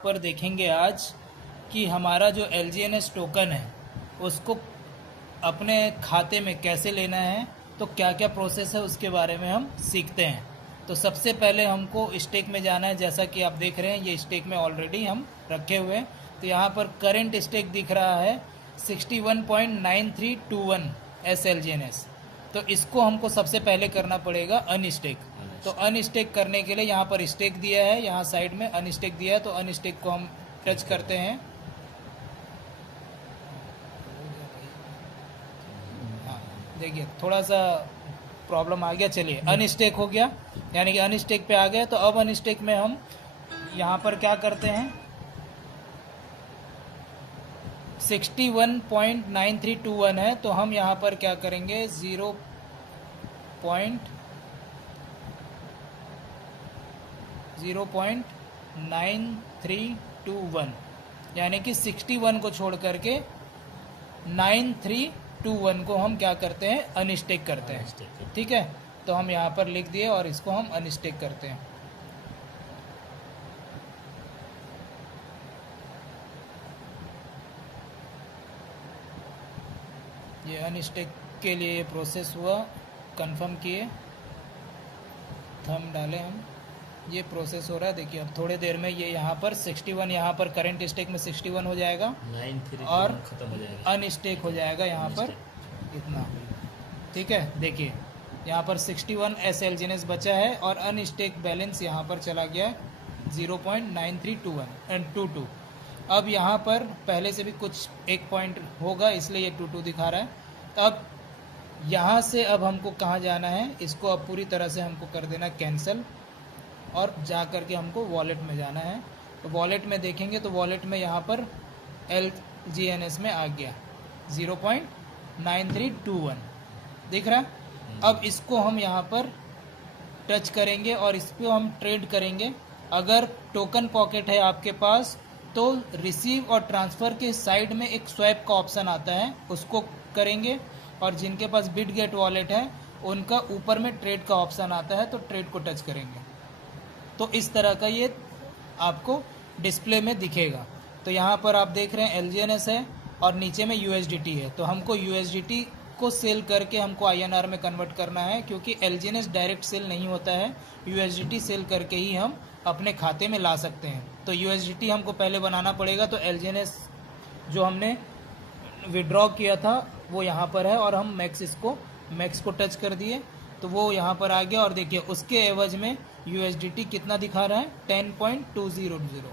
पर देखेंगे आज कि हमारा जो LGNS टोकन है उसको अपने खाते में कैसे लेना है, तो क्या क्या प्रोसेस है उसके बारे में हम सीखते हैं। तो सबसे पहले हमको स्टेक में जाना है। जैसा कि आप देख रहे हैं ये स्टेक में ऑलरेडी हम रखे हुए हैं। तो यहाँ पर करंट स्टेक दिख रहा है 61.9321 SLGNS। तो इसको हमको सबसे पहले करना पड़ेगा अनस्टेक। तो अनस्टेक करने के लिए यहाँ पर स्टेक दिया है, यहाँ साइड में अनस्टेक दिया है। तो अनस्टेक को हम टच करते हैं। हाँ देखिए थोड़ा सा प्रॉब्लम आ गया। चलिए अनस्टेक हो गया, यानी कि अनस्टेक पे आ गए। तो अब अनस्टेक में हम यहाँ पर क्या करते हैं, 61.9321 है। तो हम यहाँ पर क्या करेंगे 0.9321 यानी कि 61 को छोड़ करके 9321 को हम क्या करते हैं, अनस्टेक करते हैं। ठीक है, तो हम यहाँ पर लिख दिए और इसको हम अनस्टेक करते हैं। ये अनस्टेक के लिए ये प्रोसेस हुआ, कंफर्म किए, थंब डालें हम, ये प्रोसेस हो रहा है। देखिए अब थोड़ी देर में ये यहाँ पर 61, यहाँ पर करंट स्टेक में 61 हो जाएगा और खत्म हो जाएगा, अनस्टेक हो जाएगा यहाँ पर इतना। ठीक है, देखिए यहाँ पर 61 SLGNS बचा है और अनस्टेक बैलेंस यहाँ पर चला गया 0.9321 अब यहाँ पर पहले से भी कुछ एक पॉइंट होगा इसलिए ये 22 दिखा रहा है। तो अब यहाँ से अब हमको कहाँ जाना है, इसको अब पूरी तरह से हमको कर देना कैंसिल और जा कर के हमको वॉलेट में जाना है। तो वॉलेट में देखेंगे तो वॉलेट में यहाँ पर LGNS में आ गया 0.9321 दिख रहा है। अब इसको हम यहाँ पर टच करेंगे और इस पर हम ट्रेड करेंगे। अगर टोकन पॉकेट है आपके पास तो रिसीव और ट्रांसफ़र के साइड में एक स्वैप का ऑप्शन आता है, उसको करेंगे। और जिनके पास बिटगेट वॉलेट है उनका ऊपर में ट्रेड का ऑप्शन आता है, तो ट्रेड को टच करेंगे। तो इस तरह का ये आपको डिस्प्ले में दिखेगा। तो यहाँ पर आप देख रहे हैं LGNS है और नीचे में USDT है। तो हमको USDT को सेल करके हमको INR में कन्वर्ट करना है, क्योंकि LGNS डायरेक्ट सेल नहीं होता है, USDT सेल करके ही हम अपने खाते में ला सकते हैं। तो USDT हमको पहले बनाना पड़ेगा। तो LGNS जो हमने विड्रॉ किया था वो यहाँ पर है और हम मैक्स को टच कर दिए तो वो यहाँ पर आ गया। और देखिए उसके एवज में USDT कितना दिखा रहा है, 10.200।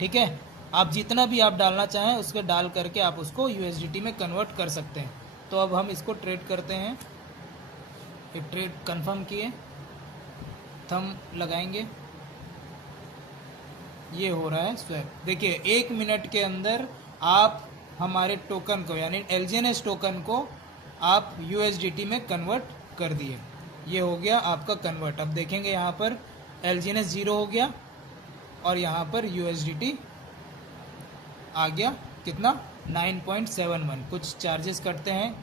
ठीक है, आप जितना भी आप डालना चाहें उसके डाल करके आप उसको USDT में कन्वर्ट कर सकते हैं। तो अब हम इसको ट्रेड करते हैं। एक ट्रेड कंफर्म किए, थंब लगाएंगे, ये हो रहा है स्वैप। देखिए 1 मिनट के अंदर आप हमारे टोकन को यानी LGNS टोकन को आप USDT में कन्वर्ट कर दिए। ये हो गया आपका कन्वर्ट। अब देखेंगे यहाँ पर LGNS 0 हो गया और यहाँ पर USDT आ गया कितना, 9.71। कुछ चार्जेस कटते हैं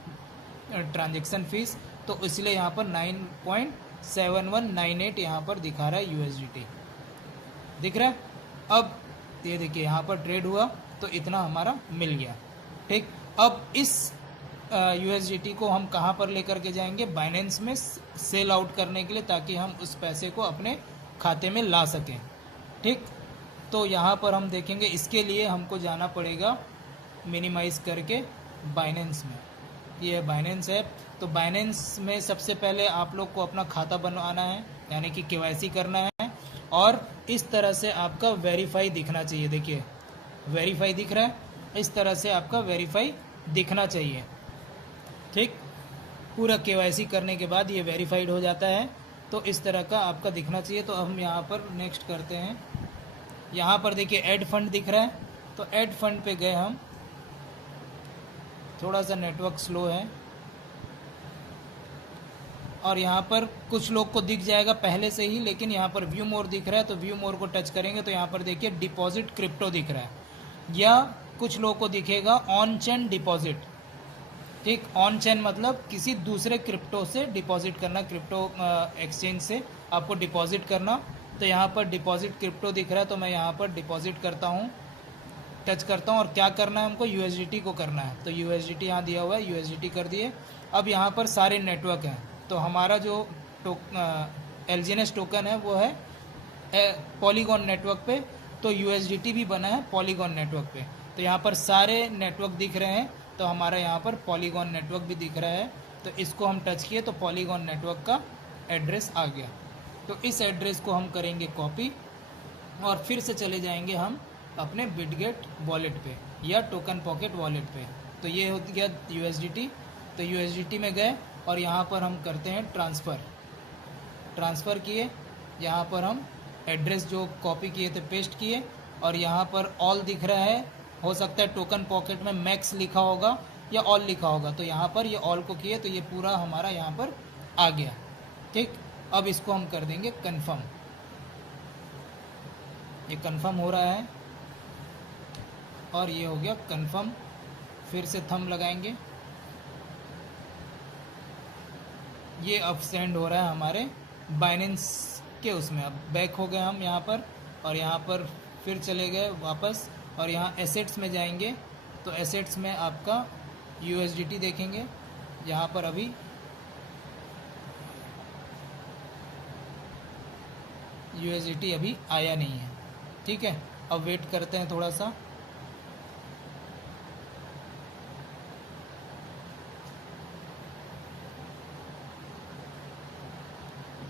ट्रांजैक्शन फीस, तो इसलिए यहाँ पर 9.7198 यहाँ पर दिखा रहा है USDT दिख रहा है। अब ये देखिए यहाँ पर ट्रेड हुआ तो इतना हमारा मिल गया। ठीक, अब इस USDT को हम कहाँ पर लेकर के जाएंगे, बाइनेंस में सेल आउट करने के लिए, ताकि हम उस पैसे को अपने खाते में ला सकें। ठीक, तो यहाँ पर हम देखेंगे इसके लिए हमको जाना पड़ेगा मिनिमाइज़ करके बाइनेंस में। ये बाइनेंस ऐप। तो बाइनेंस में सबसे पहले आप लोग को अपना खाता बनवाना है, यानी कि KYC करना है और इस तरह से आपका वेरीफाई दिखना चाहिए। देखिए वेरीफाई दिख रहा है, इस तरह से आपका वेरीफाई दिखना चाहिए। ठीक, पूरा KYC करने के बाद ये वेरीफाइड हो जाता है, तो इस तरह का आपका दिखना चाहिए। तो हम यहाँ पर नेक्स्ट करते हैं। यहाँ पर देखिए ऐड फंड दिख रहा है, तो ऐड फंड पे गए हम। थोड़ा सा नेटवर्क स्लो है और यहाँ पर कुछ लोग को दिख जाएगा पहले से ही, लेकिन यहाँ पर व्यू मोर दिख रहा है। तो व्यू मोर को टच करेंगे तो यहाँ पर देखिए डिपॉजिट क्रिप्टो दिख रहा है, या कुछ लोग को दिखेगा ऑन चेन डिपॉजिट। ठीक, ऑन चेन मतलब किसी दूसरे क्रिप्टो से डिपॉजिट करना, क्रिप्टो एक्सचेंज से आपको डिपॉजिट करना, तो यहाँ पर डिपॉजिट क्रिप्टो दिख रहा है, तो मैं यहाँ पर डिपॉजिट करता हूँ, टच करता हूँ। और क्या करना है हमको, USDT को करना है। तो USDT यहाँ दिया हुआ है, USDT कर दिए। अब यहाँ पर सारे नेटवर्क हैं, तो हमारा जो LGNS टोकन है वो है पॉलीगॉन नेटवर्क पे, तो USDT भी बना है पॉलीगॉन नेटवर्क पे। तो यहाँ पर सारे नेटवर्क दिख रहे हैं, तो हमारा यहाँ पर पॉलीगॉन नेटवर्क भी दिख रहा है। तो इसको हम टच किए तो पॉलीगॉन नेटवर्क का एड्रेस आ गया। तो इस एड्रेस को हम करेंगे कॉपी और फिर से चले जाएंगे हम अपने बिटगेट वॉलेट पे या टोकन पॉकेट वॉलेट पे। तो ये हो गया USDT। तो USDT में गए और यहाँ पर हम करते हैं ट्रांसफ़र किए। यहाँ पर हम एड्रेस जो कॉपी किए थे पेस्ट किए, और यहाँ पर ऑल दिख रहा है। हो सकता है टोकन पॉकेट में मैक्स लिखा होगा या ऑल लिखा होगा, तो यहाँ पर ये ऑल को किए तो ये पूरा हमारा यहाँ पर आ गया। ठीक, अब इसको हम कर देंगे कंफर्म। ये कंफर्म हो रहा है और ये हो गया कंफर्म। फिर से थंब लगाएंगे, ये अब सेंड हो रहा है हमारे बाइनेंस के उसमें। अब बैक हो गए हम यहाँ पर, और यहाँ पर फिर चले गए वापस, और यहाँ एसेट्स में जाएंगे। तो एसेट्स में आपका USDT देखेंगे। यहाँ पर अभी USDT अभी आया नहीं है। ठीक है, अब वेट करते हैं थोड़ा सा।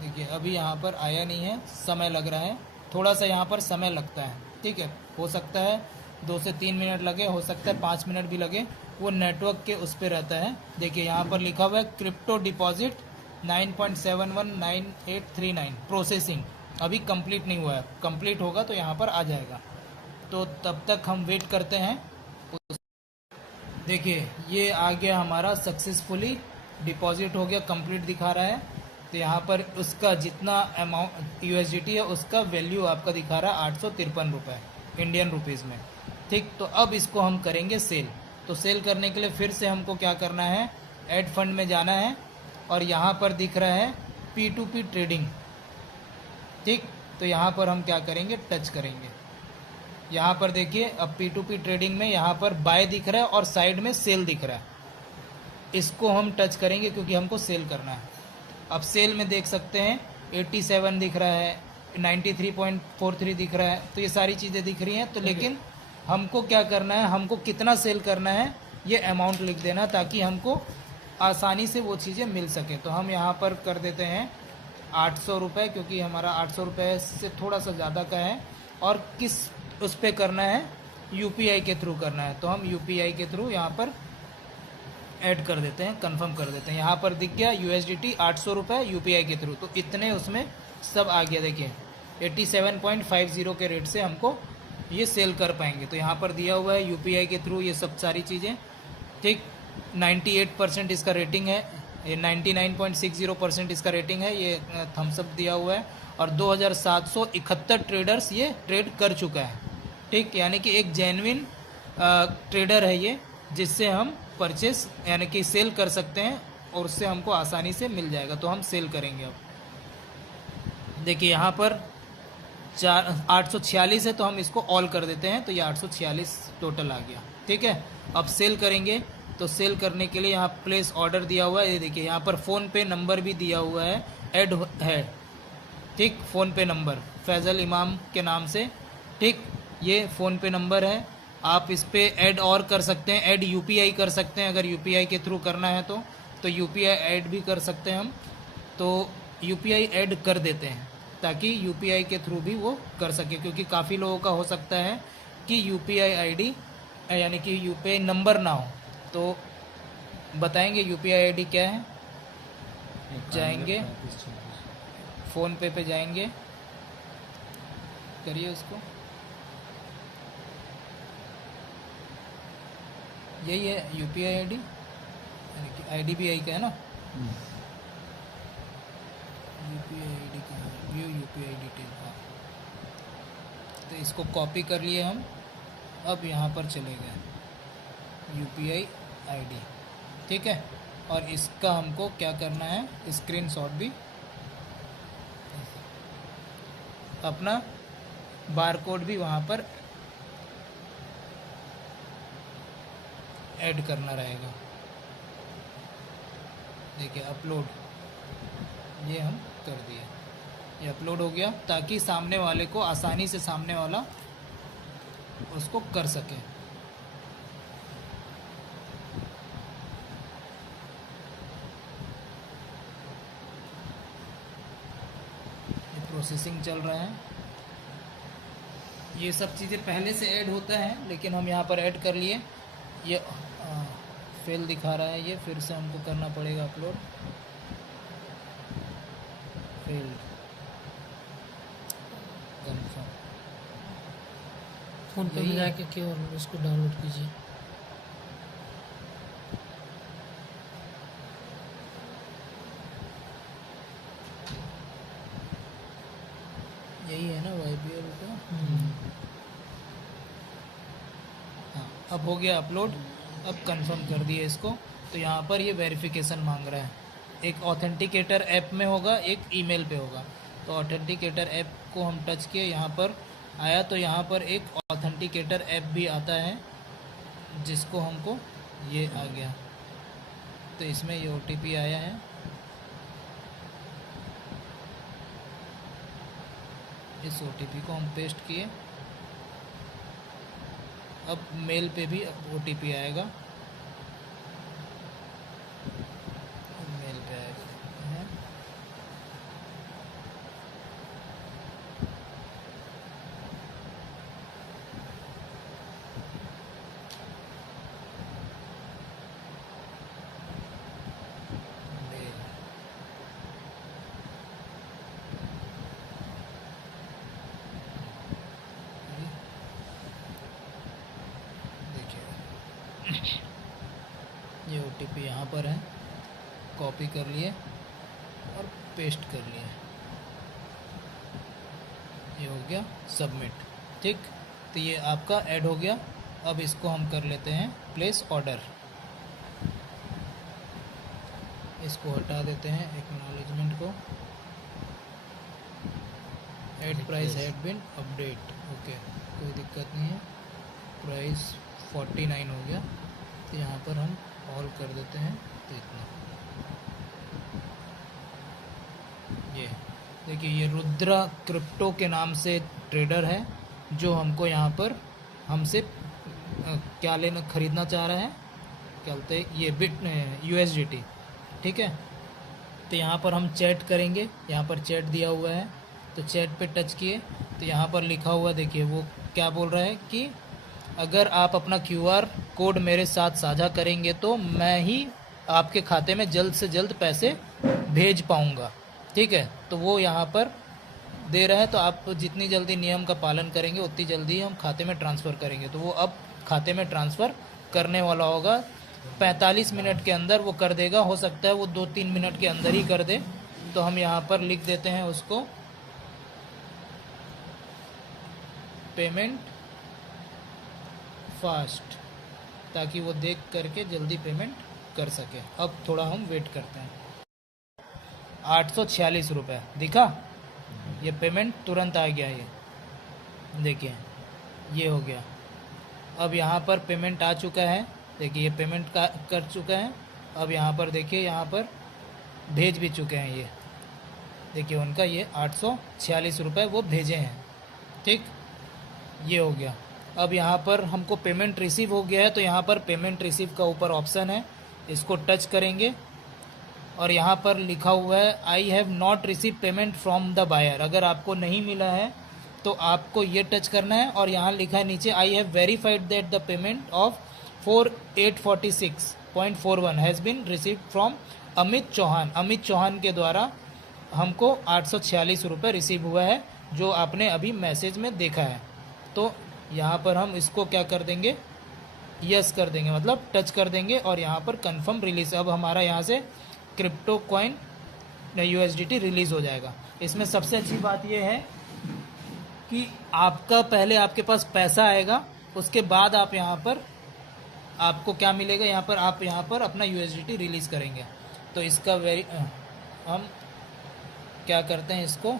देखिए अभी यहाँ पर आया नहीं है, समय लग रहा है, थोड़ा सा यहाँ पर समय लगता है। ठीक है, हो सकता है 2 से 3 मिनट लगे, हो सकता है 5 मिनट भी लगे, वो नेटवर्क के उस पर रहता है। देखिए यहाँ पर लिखा हुआ है क्रिप्टो डिपॉजिट 9.719839 प्रोसेसिंग, अभी कंप्लीट नहीं हुआ है। कंप्लीट होगा तो यहाँ पर आ जाएगा। तो तब तक हम वेट करते हैं। देखिए ये आ गया हमारा, सक्सेसफुली डिपॉजिट हो गया, कंप्लीट दिखा रहा है। तो यहाँ पर उसका जितना अमाउंट USDT है उसका वैल्यू आपका दिखा रहा है 853 रुपये इंडियन रुपीज़ में। ठीक, तो अब इसको हम करेंगे सेल। तो सेल करने के लिए फिर से हमको क्या करना है, ऐड फंड में जाना है, और यहाँ पर दिख रहा है P2P ट्रेडिंग। ठीक, तो यहाँ पर हम क्या करेंगे, टच करेंगे। यहाँ पर देखिए अब P2P ट्रेडिंग में यहाँ पर बाय दिख रहा है और साइड में सेल दिख रहा है। इसको हम टच करेंगे क्योंकि हमको सेल करना है। अब सेल में देख सकते हैं 87 दिख रहा है, 93.43 दिख रहा है, तो ये सारी चीज़ें दिख रही हैं। तो लेकिन हमको क्या करना है, हमको कितना सेल करना है ये अमाउंट लिख देना, ताकि हमको आसानी से वो चीज़ें मिल सके। तो हम यहाँ पर कर देते हैं 800 रुपये, क्योंकि हमारा 800 रुपये से थोड़ा सा ज़्यादा का है। और किस उस पर करना है, UPI के थ्रू करना है, तो हम UPI के थ्रू यहाँ पर ऐड कर देते हैं, कंफर्म कर देते हैं। यहाँ पर दिख गया USDT 800 रुपये UPI के थ्रू, तो इतने उसमें सब आ गया। देखिए 87.50 के रेट से हमको ये सेल कर पाएंगे। तो यहाँ पर दिया हुआ है UPI के थ्रू ये सब सारी चीज़ें। ठीक, 98% इसका रेटिंग है, ये 99.60% इसका रेटिंग है, ये थम्सअप दिया हुआ है। और 2771 ट्रेडर्स ये ट्रेड कर चुका है। ठीक, यानी कि एक जेन्युइन ट्रेडर है ये, जिससे हम परचेस यानी कि सेल कर सकते हैं, और उससे हमको आसानी से मिल जाएगा। तो हम सेल करेंगे। अब देखिए यहाँ पर 846 है, तो हम इसको ऑल कर देते हैं, तो ये 846 टोटल आ गया। ठीक है, अब सेल करेंगे। तो सेल करने के लिए यहाँ प्लेस ऑर्डर दिया हुआ है, ये देखिए यहाँ पर फ़ोन पे नंबर भी दिया हुआ है, ऐड है। ठीक, फ़ोन पे नंबर फैज़ल इमाम के नाम से। ठीक, ये फ़ोन पे नंबर है, आप इस पर ऐड और कर सकते हैं, ऐड UPI कर सकते हैं। अगर UPI के थ्रू करना है तो UPI ऐड भी कर सकते हैं हम। तो UPI ऐड कर देते हैं ताकि UPI के थ्रू भी वो कर सके, क्योंकि काफ़ी लोगों का हो सकता है कि UPI ID यानी कि UPI नंबर ना हो। तो बताएंगे UPI ID क्या है। जाएंगे फ़ोन पे जाएंगे, करिए उसको, यही है UPI ID, यानी कि IDBI का है ना। UPI ID का है, व्यू UPI डिटेल। हाँ, तो इसको कॉपी कर लिए हम। अब यहाँ पर चले गए UPI ID। ठीक है, और इसका हमको क्या करना है, स्क्रीनशॉट भी अपना बार कोड भी वहाँ पर ऐड करना रहेगा। देखिए अपलोड, ये हम कर दिए, ये अपलोड हो गया ताकि सामने वाले को आसानी से सामने वाला उसको कर सके। ये प्रोसेसिंग चल रहा है। ये सब चीज़ें पहले से ऐड होता है लेकिन हम यहाँ पर ऐड कर लिए। ये फेल दिखा रहा है, ये फिर से हमको करना पड़ेगा अपलोड। Failed, confirm. फ़ोन पे में जाके केवल उसको डाउनलोड कीजिए। यही है ना YBL का। हाँ, अब हो गया अपलोड। अब कंफर्म कर दिए इसको। तो यहाँ पर ये वेरिफिकेशन मांग रहा है। एक ऑथेंटिकेटर ऐप में होगा, एक ईमेल पे होगा। तो ऑथेंटिकेटर ऐप को हम टच किए, यहाँ पर आया। तो यहाँ पर एक ऑथेंटिकेटर ऐप भी आता है जिसको हमको, ये आ गया। तो इसमें ये OTP आया है। इस OTP को हम पेस्ट किए। अब मेल पे भी OTP आएगा, मेल पे आएगा। ये OTP यहाँ पर है, कॉपी कर लिए और पेस्ट कर लिए। ये हो गया सबमिट। ठीक, तो ये आपका ऐड हो गया। अब इसको हम कर लेते हैं प्लेस ऑर्डर। इसको हटा देते हैं एक्नॉलेजमेंट को। Ad price had been update, okay, कोई दिक्कत नहीं है। प्राइस 49 हो गया। तो यहाँ पर हम ऑल कर देते हैं। तो इतना, ये देखिए, ये रुद्रा क्रिप्टो के नाम से ट्रेडर है जो हमको यहाँ पर हमसे क्या लेना, ख़रीदना चाह रहा है। क्या बोलते हैं, ये बिट USDT। ठीक है, तो यहाँ पर हम चैट करेंगे। यहाँ पर चैट दिया हुआ है, तो चैट पे टच किए तो यहाँ पर लिखा हुआ, देखिए वो क्या बोल रहा है कि अगर आप अपना QR कोड मेरे साथ साझा करेंगे तो मैं ही आपके खाते में जल्द से जल्द पैसे भेज पाऊँगा। ठीक है, तो वो यहाँ पर दे रहा है। तो आप जितनी जल्दी नियम का पालन करेंगे उतनी जल्दी हम खाते में ट्रांसफ़र करेंगे। तो वो अब खाते में ट्रांसफ़र करने वाला होगा। 45 मिनट के अंदर वो कर देगा। हो सकता है वो 2-3 मिनट के अंदर ही कर दे। तो हम यहाँ पर लिख देते हैं उसको, पेमेंट फास्ट, ताकि वो देख करके जल्दी पेमेंट कर सके। अब थोड़ा हम वेट करते हैं। 846 रुपये दिखा, ये पेमेंट तुरंत आ गया। ये देखिए, ये हो गया। अब यहाँ पर पेमेंट आ चुका है। देखिए, ये पेमेंट का कर चुका है। अब यहाँ पर देखिए, यहाँ पर भेज भी चुके हैं। ये देखिए, उनका ये 846 रुपये वो भेजे हैं। ठीक, ये हो गया। अब यहाँ पर हमको पेमेंट रिसीव हो गया है। तो यहाँ पर पेमेंट रिसीव का ऊपर ऑप्शन है, इसको टच करेंगे और यहाँ पर लिखा हुआ है I have not receive payment from the buyer. अगर आपको नहीं मिला है तो आपको ये टच करना है और यहाँ लिखा है नीचे I have verified that the payment of 4846.41 has been received from Amit Chauhan. Amit Chauhan के द्वारा हमको 846 रुपये रिसीव हुआ है, जो आपने अभी मैसेज में देखा है। तो यहाँ पर हम इसको क्या कर देंगे, यस कर देंगे, मतलब टच कर देंगे और यहाँ पर कंफर्म रिलीज। अब हमारा यहाँ से क्रिप्टो कॉइन USDT रिलीज़ हो जाएगा। इसमें सबसे अच्छी बात यह है कि आपका पहले आपके पास पैसा आएगा, उसके बाद आप यहाँ पर आपको क्या मिलेगा, यहाँ पर आप यहाँ पर अपना USDT रिलीज़ करेंगे। तो इसका हम क्या करते हैं, इसको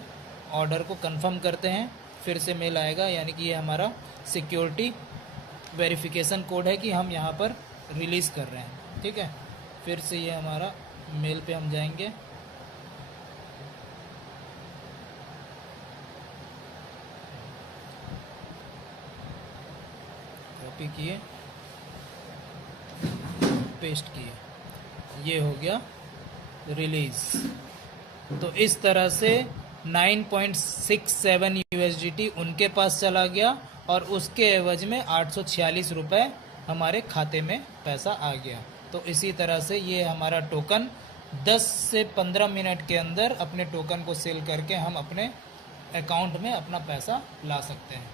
ऑर्डर को कंफर्म करते हैं, फिर से मेल आएगा, यानी कि ये हमारा सिक्योरिटी वेरिफिकेशन कोड है कि हम यहाँ पर रिलीज़ कर रहे हैं। ठीक है, फिर से ये हमारा मेल पे हम जाएंगे, कॉपी किए, पेस्ट किए, ये हो गया रिलीज़। तो इस तरह से 9.67 USDT उनके पास चला गया और उसके एवज में 846 रुपये हमारे खाते में पैसा आ गया। तो इसी तरह से ये हमारा टोकन 10 से 15 मिनट के अंदर अपने टोकन को सेल करके हम अपने अकाउंट में अपना पैसा ला सकते हैं।